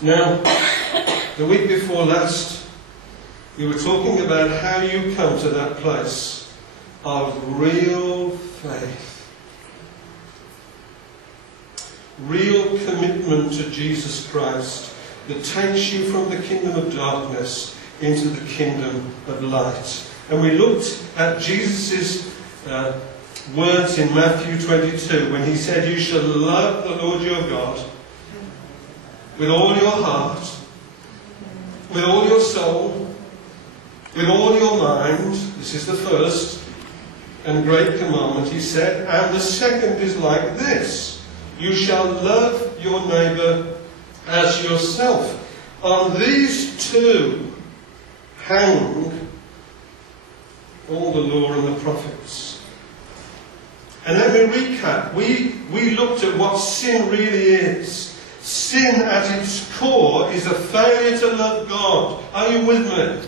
Now, the week before last, we were talking about how you come to that place of real faith. Real commitment to Jesus Christ that takes you from the kingdom of darkness into the kingdom of light. And we looked at Jesus' words in Matthew 22 when he said, "You shall love the Lord your God with all your heart, with all your soul, with all your mind." This is the first and great commandment, he said. "And the second is like this: you shall love your neighbour as yourself. On these two hang all the law and the prophets." And let me recap. We looked at what sin really is. Sin at its core is a failure to love God. Are you with me? Amen.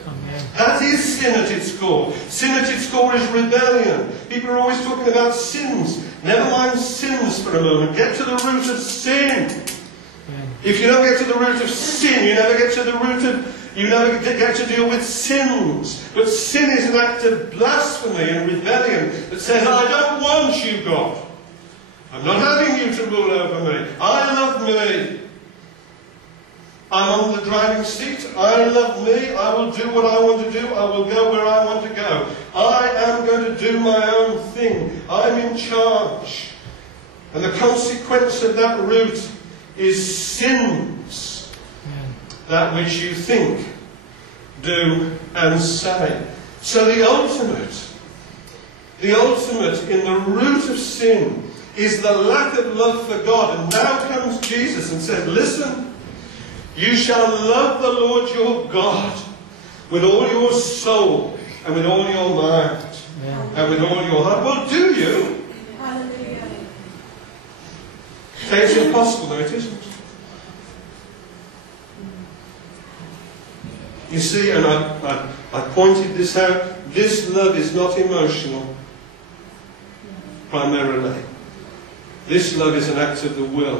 That is sin at its core. Sin at its core is rebellion. People are always talking about sins. Never mind sins for a moment. Get to the root of sin. If you don't get to the root of sin, you never get to the root of... You never get to deal with sins. But sin is an act of blasphemy and rebellion that says, "I don't want you, God. I'm not having you to rule over me. I love me. I'm on the driving seat. I love me. I will do what I want to do. I will go where I want to go. I am going to do my own thing. I'm in charge." And the consequence of that root is sins. That which you think, do and say. So the ultimate in the root of sin is the lack of love for God. And now comes Jesus and says, "Listen, you shall love the Lord your God with all your soul and with all your mind and with all your heart." Well, do you? Hallelujah. Say it's impossible. No, it isn't. You see, and I pointed this out, this love is not emotional, primarily. This love is an act of the will.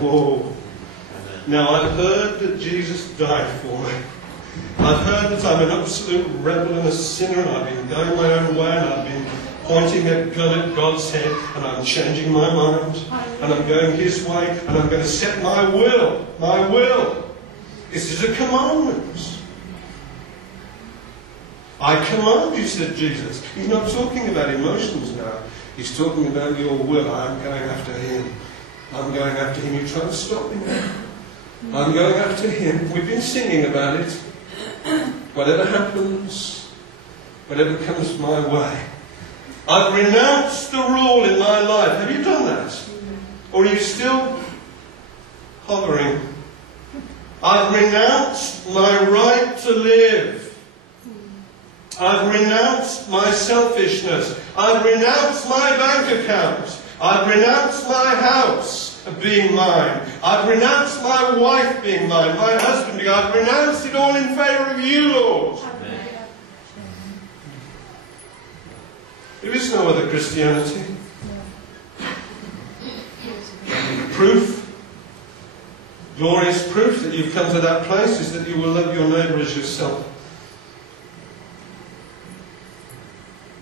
Whoa. Now, I've heard that Jesus died for me. I've heard that I'm an absolute rebel and a sinner, and I've been going my own way, and I've been pointing a gun at God's head, and I'm changing my mind, and I'm going His way, and I'm going to set my will. This is a commandment. "I command you," said Jesus. He's not talking about emotions now. He's talking about your will. I'm going after Him. I'm going after Him. You try to stop me now. I'm going after Him. We've been singing about it. Whatever happens, whatever comes my way. I've renounced the rule in my life. Have you done that? Or are you still hovering? I've renounced my right to live. I've renounced my selfishness. I've renounced my bank account. I've renounced my house being mine. I've renounced my wife being mine, my husband being mine. I've renounced it all in favour of you, Lord. Amen. There is no other Christianity. Proof, glorious proof that you've come to that place is that you will love your neighbour as yourself.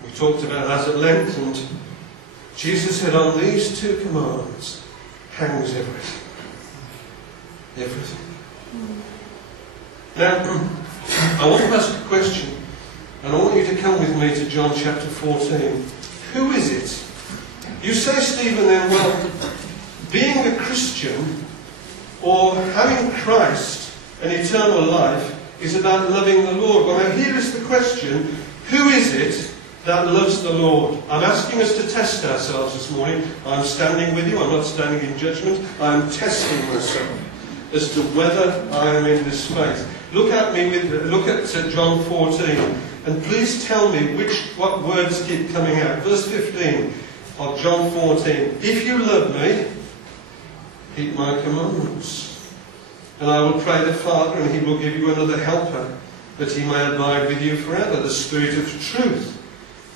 We talked about that at length, and Jesus said, "On these two commands hangs everything." Everything. Now, I want to ask a question, and I want you to come with me to John chapter 14. Who is it? You say, Stephen, then, well, being a Christian or having Christ and eternal life is about loving the Lord. Well, now here is the question. Who is it that loves the Lord? I'm asking us to test ourselves this morning. I'm standing with you. I'm not standing in judgment. I'm testing myself as to whether I am in this faith. Look at John 14, and please tell me what words keep coming out. Verse 15 of John 14. "If you love me, keep my commandments. And I will pray the Father, and He will give you another helper, that He may abide with you forever, the Spirit of truth,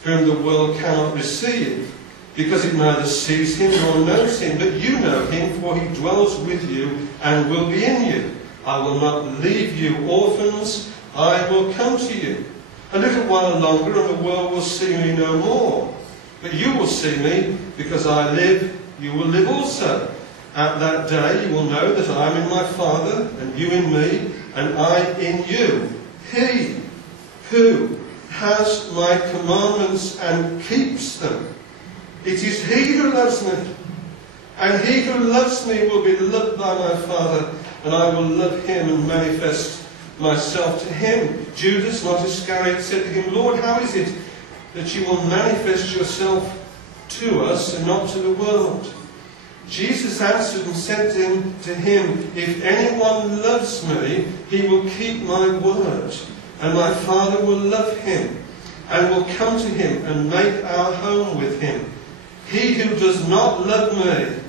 whom the world cannot receive, because it neither sees him nor knows him. But you know him, for he dwells with you and will be in you. I will not leave you orphans, I will come to you. A little while longer and the world will see me no more. But you will see me, because I live, you will live also. At that day you will know that I am in my Father, and you in me, and I in you. He who has my commandments and keeps them, it is he who loves me. And he who loves me will be loved by my Father, and I will love him and manifest myself to him. Judas, not Iscariot, said to him, Lord, how is it that you will manifest yourself to us and not to the world? Jesus answered and said to him, if anyone loves me, he will keep my word, and my Father will love him, and will come to him and make our home with him. He who does not love me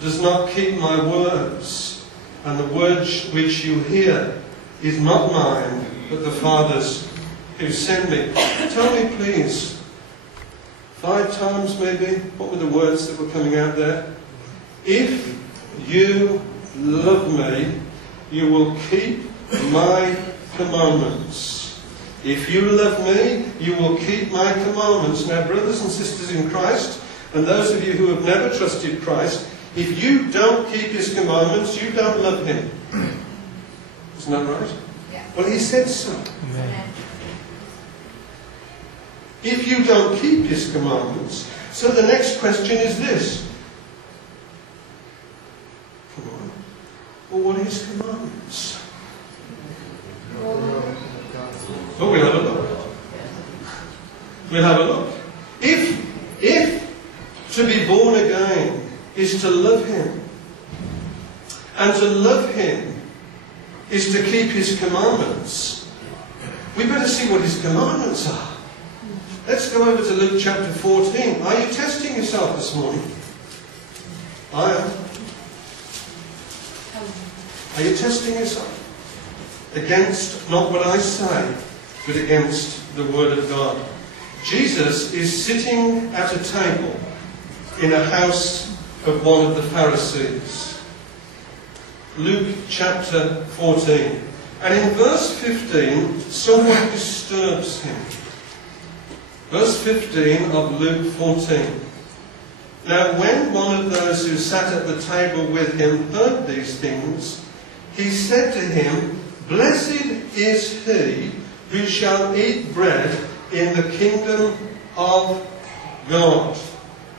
does not keep my words, and the word which you hear is not mine, but the Father's who sent me. Tell me, please, 5 times maybe, what were the words that were coming out there? If you love me, you will keep my commandments. If you love me, you will keep my commandments. Now, brothers and sisters in Christ, and those of you who have never trusted Christ, if you don't keep his commandments, you don't love him. Isn't that right? Yeah. Well, he said so. Amen. If you don't keep his commandments. So the next question is this. Come on. Well, what are his commandments? Oh, we'll have a look. We'll have a look. If to be born again is to love him, and to love him is to keep his commandments, we better see what his commandments are. Let's go over to Luke chapter 14. Are you testing yourself this morning? I am. Are you testing yourself? Against not what I say, but against the Word of God. Jesus is sitting at a table in a house of one of the Pharisees. Luke chapter 14. And in verse 15, someone disturbs him. Verse 15 of Luke 14. Now when one of those who sat at the table with him heard these things, he said to him, Blessed is he who shall eat bread in the kingdom of God.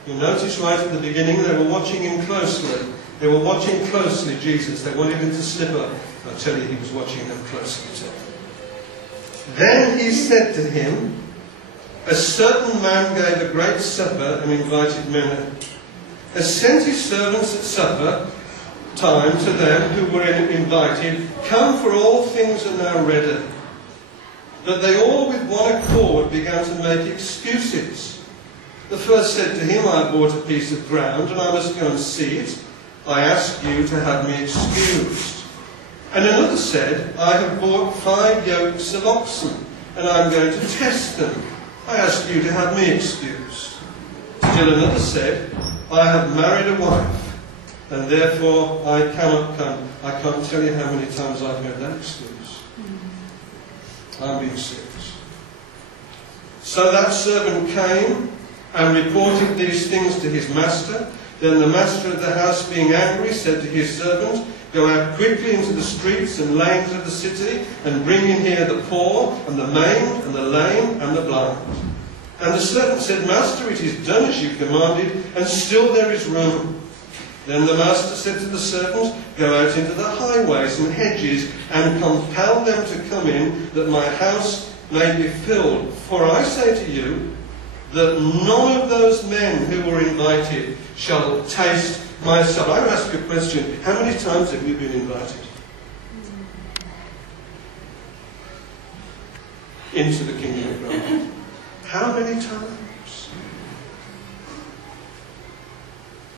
You'll notice right at the beginning they were watching him closely. They were watching closely Jesus. They wanted him to slip up. I'll tell you, he was watching them closely too. Then he said to him, a certain man gave a great supper and invited many. Has sent his servants at supper time to them who were invited, Come, for all things are now ready. But they all with one accord began to make excuses. The first said to him, I bought a piece of ground and I must go and see it. I ask you to have me excused. And another said, I have bought 5 yokes of oxen and I am going to test them. I ask you to have me excused. Still another said, I have married a wife, and therefore I cannot come. I can't tell you how many times I've heard that excuse. I'm being serious. So that servant came and reported these things to his master. Then the master of the house, being angry, said to his servant, Go out quickly into the streets and lanes of the city, and bring in here the poor, and the maimed, and the lame, and the blind. And the servant said, Master, it is done as you commanded, and still there is room. Then the master said to the servant, Go out into the highways and hedges, and compel them to come in, that my house may be filled. For I say to you, that none of those men who were invited shall taste my supper. I will ask you a question. How many times have you been invited into the kingdom of God? How many times?